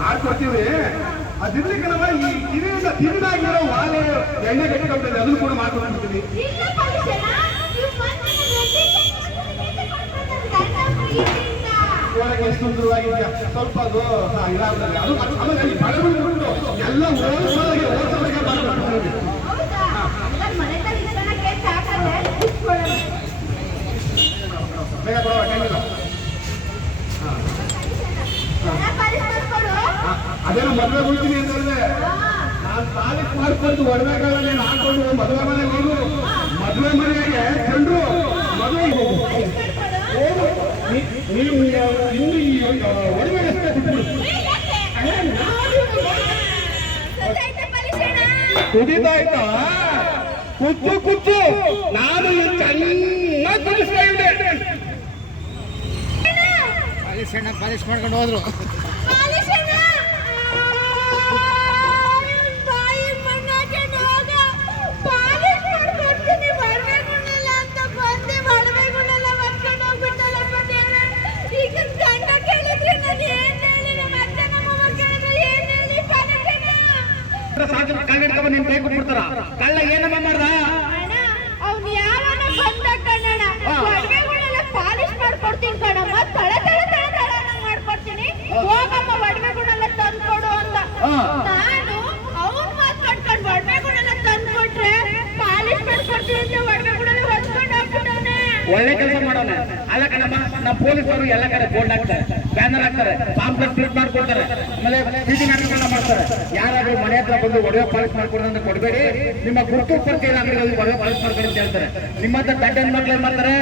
ಮಾಡ್ಕೊಡ್ತೀವಿ ಅದಿರ್ಲಿಕ್ಕೆ ನಮ್ಮ ಈ ಕಿವಿಯಿಂದ ತಿಂದಾಗಿರೋ ವಾಲೆ ಎಣ್ಣೆ ಗಟ್ಟಿ ಹೋಗ್ತದೆ ಅದನ್ನು ಕೂಡ ಪ್ರೀತಿಯಿಂದ ಒಳಗೆ ಎಷ್ಟು ಸುಂದರವಾಗಿದೆಯಾ ಸ್ವಲ್ಪ ಅದು ಇದಾಗ್ತದೆ. ಅದು ಆಮೇಲೆ ಅಲ್ಲಿ ಬಡವರು ಬಿಟ್ಟು ಎಲ್ಲ ಓದಿಸೋದಾಗೆ ಓದಿಸೋದಾಗೆ ಮಾಡ್ಕೊಡ್ತೀವಿ. ಅದೇನೋ ಮದುವೆ ಹೋಗ್ತೀನಿ ಅಂತ ಹೇಳಿದೆ. ಹಾ ನಾನು ಪಾಲಿಸ್ ಮಾಡ್ಕೊಂಡು ಒಡವೆಗಳನ್ನ ಹಾಕೊಂಡು ಮದುವೆ ಮನೆಗೆ ಹೋಗು. ಮದುವೆ ಮನೆಗೆ ಕಂಡ್ರು ಮದುವೆ ಹೋಗು. ನೀವು ಇನ್ನು ಈ ಒಡವೆ ಅಷ್ಟೇ ಪರೀಕ್ಷೆನ ಕುದಿದಾಯ್ತಾ ಕುಚ್ಚು ಕುಚ್ಚು. ನಾನು ಚೆನ್ನಾಗಿ ಕುದಿಸ್ತಾ ಇದ್ದೆ. ಪಾಲಿಶ್ ಮಾಡ್ಕೊಂಡು ಹೋದ್ರು. ಪಾಲಿಶನ ಸಾಕಿನ ಕಳ್ಳ ಹಿಡ್ಕೊಂಡ್ ನಿನ್ ಕೈ ಕೊಟ್ಬಿಡ್ತಾರ? ಕಳ್ಳ ಏನಮ್ಮ ಒಳ್ಳೆ ಕೆಲಸ ಮಾಡೋಣ. ಅಲ್ಲ ಕಣಮ್ಮ ನಮ್ಮ ಪೊಲೀಸರು ಎಲ್ಲ ಕಡೆ ಬೋರ್ಡ್ ಹಾಕ್ತಾರೆ ಬ್ಯಾನರ್ ಹಾಕ್ತಾರೆ. ಪಾಂಪ್ಲೆಟ್ ಪ್ರಿಂಟ್ ಮಾಡ್ಕೊಡ್ತಾರೆ. ಆಮೇಲೆ ಬೀದಿ ನಾಟಕಗಳನ್ನ ಮಾಡ್ತಾರೆ. ಯಾರಾದ್ರೂ ಮನೆ ಹತ್ರ ಬಂದು ಒಡವೆ ಪಾಲಿಸ್ ಮಾಡ್ಕೊಡೋದು ಅಂತ ಕೊಡಬೇಡಿ. ನಿಮ್ಮ ಗುರುತು ಪರಿಚಯ ಅಂಗಡಿಗಳಲ್ಲಿ ಒಡವೆ ಪಾಲಿಸ್ ಮಾಡ್ಕೊಡಿ ಅಂತ ಹೇಳ್ತಾರೆ. ನಿಮ್ಮ ಹತ್ರ ಗಂಡನ ಮಕ್ಳು ಏನ್ ಮಾಡ್ತಾರೆ?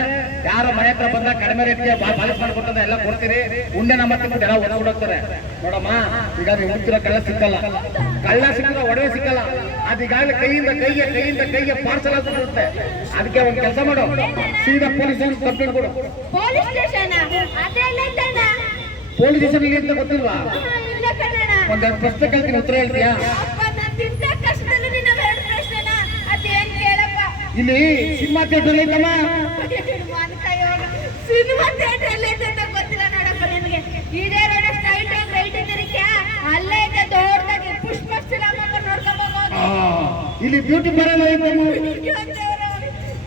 ಯಾರು ಮನೆ ಹತ್ರ ಬಂದ ಕಡಿಮೆ ರೇಟ್ಗೆ ಪಾಲಿಸ್ ಮಾಡ್ಕೊಡ್ತಾರೆ ಎಲ್ಲ ಕೊಡ್ತೀರಿ. ಉಂಡೆ ನಮ್ಮ ಹತ್ರ ಎಲ್ಲ ಒಡ ಹೋಗ್ತಾರೆ ನೋಡಮ್ಮ, ಈಗ ನೀವು ಕಳ್ಳ ಸಿಕ್ಕಲ್ಲ. ಕಳ್ಳ ಸಿಕ್ಕಿದ್ರೆ ಒಡವೆ ಸಿಕ್ಕಲ್ಲ. ಅದೀಗಾಗಲೇ ಕೈಯಿಂದ ಕೈಗೆ ಕೈಯಿಂದ ಕೈಗೆ ಪಾರ್ಸಲ್ ಇರುತ್ತೆ ಅದಕ್ಕೆ ಒಂದು ಕೆಲಸ ಮಾಡೋ. ಸೀದಾ ಪೊಲೀಸ್ ಕಂಪ್ಲೇಂಟ್ ಕೊಡು. ಪೊಲೀಸ್ ಸ್ಟೇಷನ್ ಪೊಲೀಸ್ ಸ್ಟೇಷನ್ ಇಲ್ಲಿ ಅಂತ ಗೊತ್ತಿಲ್ವಾ ಒಂದೆರಡು ಪ್ರಶ್ನೆ ಕೇಳ್ತೀನಿ ಉತ್ತರ ಹೇಳ್ತೀಯಾ? ಇಲ್ಲಿ ಸಿನಿಮಾ ಥಿಯೇಟರ್ ಐತಮ್ಮ. ಸಿನಿಮಾ ಥಿಯೇಟರ್ ಎಲ್ಲ ಇದೆ ಅಂತ ಗೊತ್ತಿಲ್ಲ ನೋಡಪ್ಪ ನಿಮಗೆ ಇದೇ ರೋಡ್ ಸ್ಟ್ರೈಟ್ ಆಗಿ ರೈಟ್ ತಿರುಗಿ ಅಲ್ಲೇ ಇದೆ ದೊಡ್ಡದಾಗಿ ಪುಷ್ಪ ಶ್ರೀರಾಮಪ್ಪ ನೋಡ್ಕೊಂಡು ಹೋಗೋದು. ಇಲ್ಲಿ ಬ್ಯೂಟಿ ಪಾರ್ಲರ್ ಐತಮ್ಮ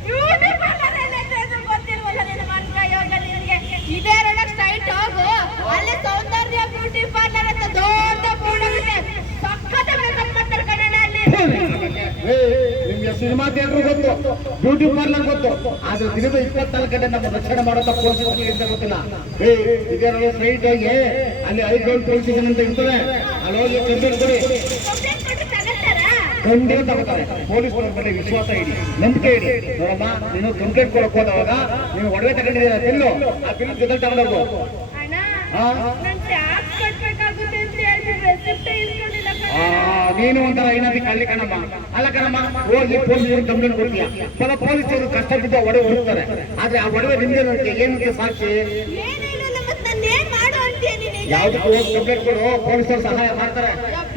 ಬ್ಯೂಟಿ ಪಾರ್ಲರ್ ಎಲ್ಲ ಇದೆ ಅಂತ ಗೊತ್ತಿಲ್ವಲ್ಲ ನಿನ್ನ ಮನ್ಸ ಯೋಗ ನಿನಗೆ ಇದೇ ರೋಡ್ ಸ್ಟ್ರೈಟ್ ಹೋಗು ಅಲ್ಲೇ ಸೌಂದರ್ಯ ಬ್ಯೂಟಿ ಪಾರ್ಲರ್ ಅಂತ ದೊಡ್ಡ ಬೋರ್ಡ್ ಇದೆ ಸಖತ್ ಮೇಕಪ್ ಮಾಡ್ತಾರೆ ಕನ್ನಡ ಅಲ್ಲಿ ಏ, ನಿಮ್ಗೆ ಸಿನಿಮಾ ಥಿಯೇಟರ್ ಗೊತ್ತು ಬ್ಯೂಟಿ ಪಾರ್ಲರ್ ಗೊತ್ತು. ಆದ್ರೆ ದಿನದ ಇಪ್ಪತ್ನಾಲ್ಕು ಗಂಟೆ ನಮ್ಮ ರಕ್ಷಣೆ ಮಾಡೋ ಪೊಲೀಸ್ ಅಂತ ಗೊತ್ತಿಲ್ಲ. ಏ ಇದರ ಸೈಟ್ ಆಗಿ ಅಲ್ಲಿ ಐದು ಪೊಲೀಸ್ ಅಂತ ಇರ್ತದೆ. ಅಲ್ಲಿ ಹೋಗಿ ಕಂಪ್ಲೇಂಟ್ ಕೊಡಿ ತಗೋತಾರೆ. ಪೊಲೀಸ್ನವ್ರ ಮೇಲೆ ವಿಶ್ವಾಸ ಇಡಿ ನಂಬಿಕೆ ಇಡಿ. ನೋಡಮ್ಮ ನೀನು ಕಂಪ್ಲೇಂಟ್ ಕೊಡಕ್ ಹೋದವಾಗ ನೀವು ಒಡವೆ ತಗೊಂಡಿದ್ದೀರ ತಿನ್ನು. ಆ ತಿನ್ನು ಜೊತೆ ತಗೊಂಡೋಗು ಹಾ? ನಾನ್ ಒಂಥರ ಏನಾದ್ರು ಕಳ್ಳಿ ಕಣಮ್ಮ. ಅಲ್ಲ ಕಣಮ್ಮ ಹೋಗಿ ಪೊಲೀಸರು ಕಂಪ್ಲೇಂಟ್ ಕೊಡ್ತೀಯ? ಬಲ ಪೊಲೀಸರು ಕಷ್ಟ ಬಿದ್ದು ಒಡವೆ ಹೋಗ್ತಾರೆ ಆದ್ರೆ ಆ ಒಡವೆ ನಿಮ್ಗೆ ಏನಂತ ಸಾಕ್ಷಿ? ಯಾವ್ದಕ್ಕೂ ಹೋಗಿ ಕಂಪ್ಲೇಂಟ್ ಕೊಡು ಪೊಲೀಸರು ಸಹಾಯ ಮಾಡ್ತಾರೆ.